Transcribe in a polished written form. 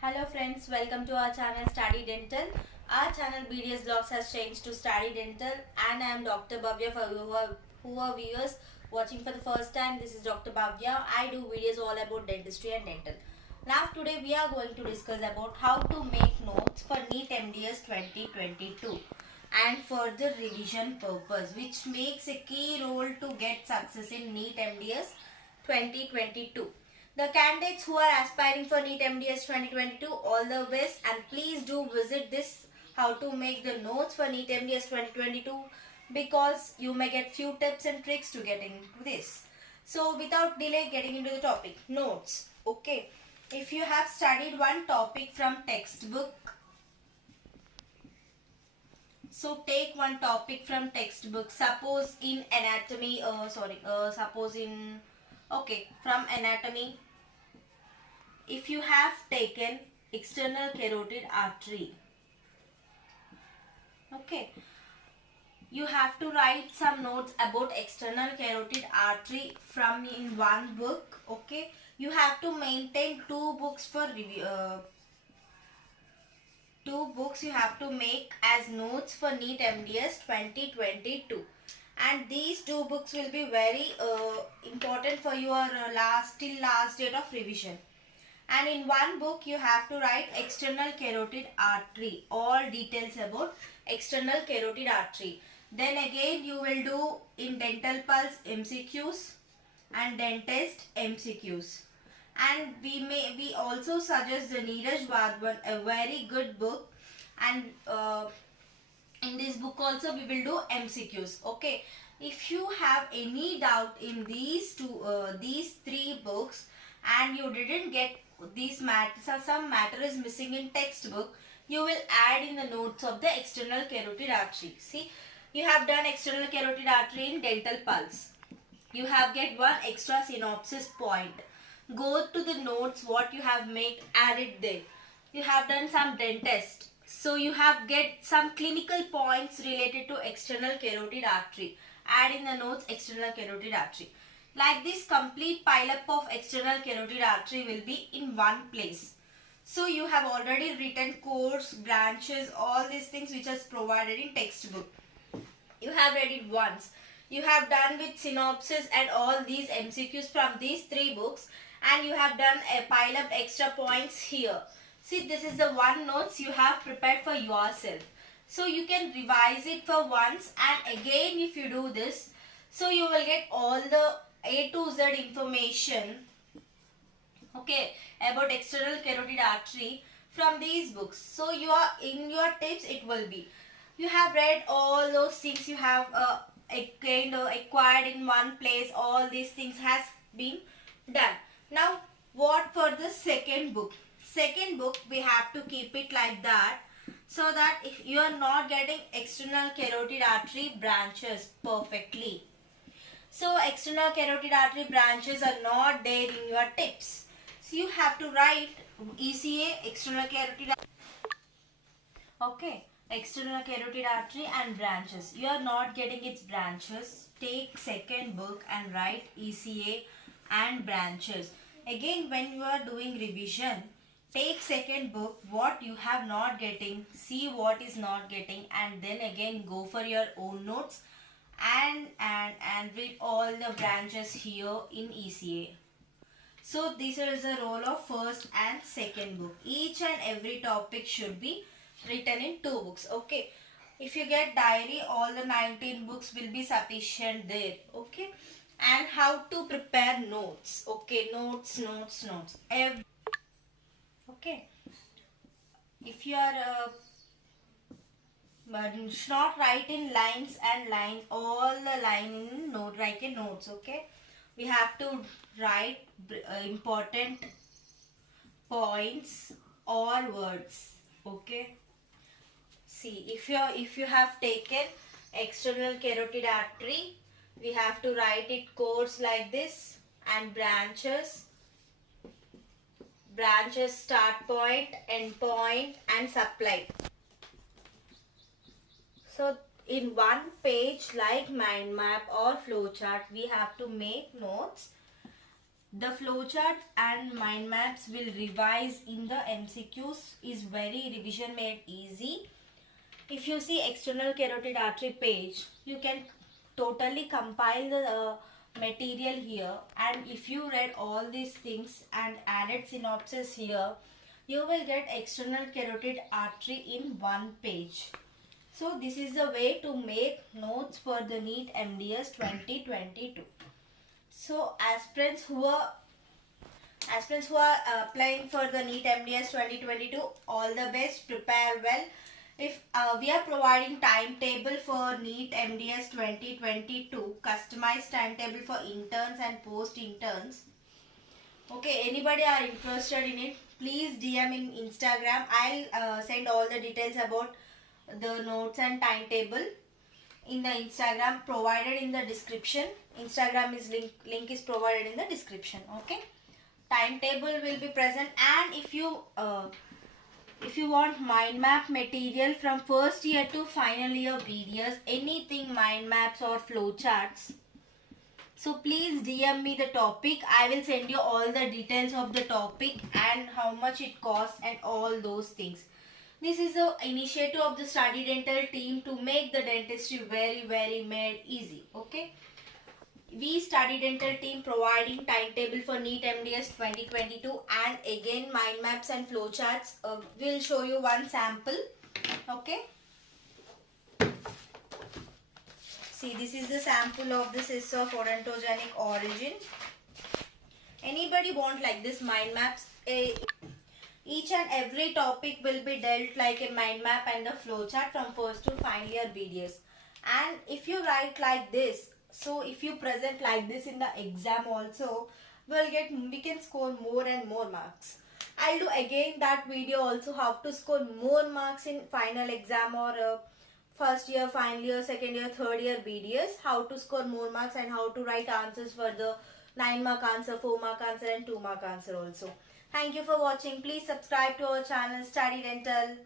Hello friends, welcome to our channel Study Dental. Our channel BDS Vlogs has changed to Study Dental and I am Dr. Bhavya. For who are viewers watching for the first time, this is Dr. Bhavya. I do videos all about dentistry and dental. Now today we are going to discuss about how to make notes for NEET MDS 2022 and further revision purpose, which makes a key role to get success in NEET MDS 2022. The candidates who are aspiring for NEET MDS 2022, all the best, and please do visit this how to make the notes for NEET MDS 2022 because you may get few tips and tricks to get into this. So without delay, getting into the topic, notes. Okay, if you have studied one topic from textbook, so take one topic from textbook. Suppose in anatomy, from anatomy, if you have taken external carotid artery, okay, you have to write some notes about external carotid artery from in one book. Okay, you have to maintain two books for review. Two books you have to make as notes for NEET MDS 2022, and these two books will be very important for your last date of revision. And in one book you have to write external carotid artery, all details about external carotid artery. Then again you will do in Dental Pulse MCQs and Dentist MCQs. And we also suggest the Neeraj Wadhwan, a very good book, and in this book also we will do MCQs. Okay, if you have any doubt in these three books and you didn't get these matters, some matter is missing in textbook, you will add in the notes of the external carotid artery. See, you have done external carotid artery in Dental Pulse. You have get one extra synopsis point. Go to the notes what you have made, add it there. You have done some dentist, so you have get some clinical points related to external carotid artery. Add in the notes external carotid artery. Like this, complete pile up of external carotid artery will be in one place. So you have already written course, branches, all these things which is provided in textbook. You have read it once. You have done with synopsis and all these MCQs from these three books, and you have done a pile up extra points here. See, this is the one notes you have prepared for yourself. So you can revise it for once, and again if you do this, so you will get all the A to Z information, okay, about external carotid artery from these books. So you are in your tips, it will be, you have read all those things, you have acquired in one place, all these things has been done. Now what for the second book? Second book we have to keep it like that, so that if you are not getting external carotid artery branches perfectly. So external carotid artery branches are not there in your tips. So you have to write ECA, external carotid artery. Okay, external carotid artery and branches. You are not getting its branches. Take second book and write ECA and branches. Again, when you are doing revision, take second book what you have not getting, see what is not getting, and then again go for your own notes and read all the branches here in ECA. So this is the role of first and second book. Each and every topic should be written in two books. Okay, if you get diary, all the 19 books will be sufficient there. Okay, and how to prepare notes. Okay, notes. Okay, if you are but should not write in lines and lines, all the line in note, write in notes. Okay, we have to write important points or words. Okay, see, if you have taken external carotid artery, we have to write it course like this, and branches start point, end point, and supply. So in one page like mind map or flowchart, we have to make notes The flowcharts and mind maps will revise in the MCQs, is very revision made easy. If you see external carotid artery page, you can totally compile the material here, and if you read all these things and added synopsis here, you will get external carotid artery in one page. So this is the way to make notes for the NEET MDS 2022. So aspirants who are applying for the NEET MDS 2022, all the best, prepare well. If we are providing timetable for NEET MDS 2022, customized timetable for interns and post interns. Okay, anybody are interested in it, please DM in Instagram. I'll send all the details about the notes and timetable in the Instagram provided in the description. Instagram is link is provided in the description. Okay, timetable will be present, and if you want mind map material from first year to final year videos, anything mind maps or flow charts, so please DM me the topic. I will send you all the details of the topic and how much it costs and all those things. This is the initiative of the Study Dental team to make the dentistry very made easy. Okay. We Study Dental team providing timetable for NEET MDS 2022, and again mind maps and flowcharts. We'll show you one sample. Okay. See, this is the sample of the cysts of odontogenic origin. Anybody want like this mind maps? Each and every topic will be dealt like a mind map and a flowchart from first to final year videos. And if you write like this, so if you present like this in the exam also, we can score more and more marks. I'll do again that video also, how to score more marks in final exam or first year, final year, second year, third year videos, how to score more marks and how to write answers for the 9 mark answer, 4 mark answer and 2 mark answer also. Thank you for watching. Please subscribe to our channel Study Dental.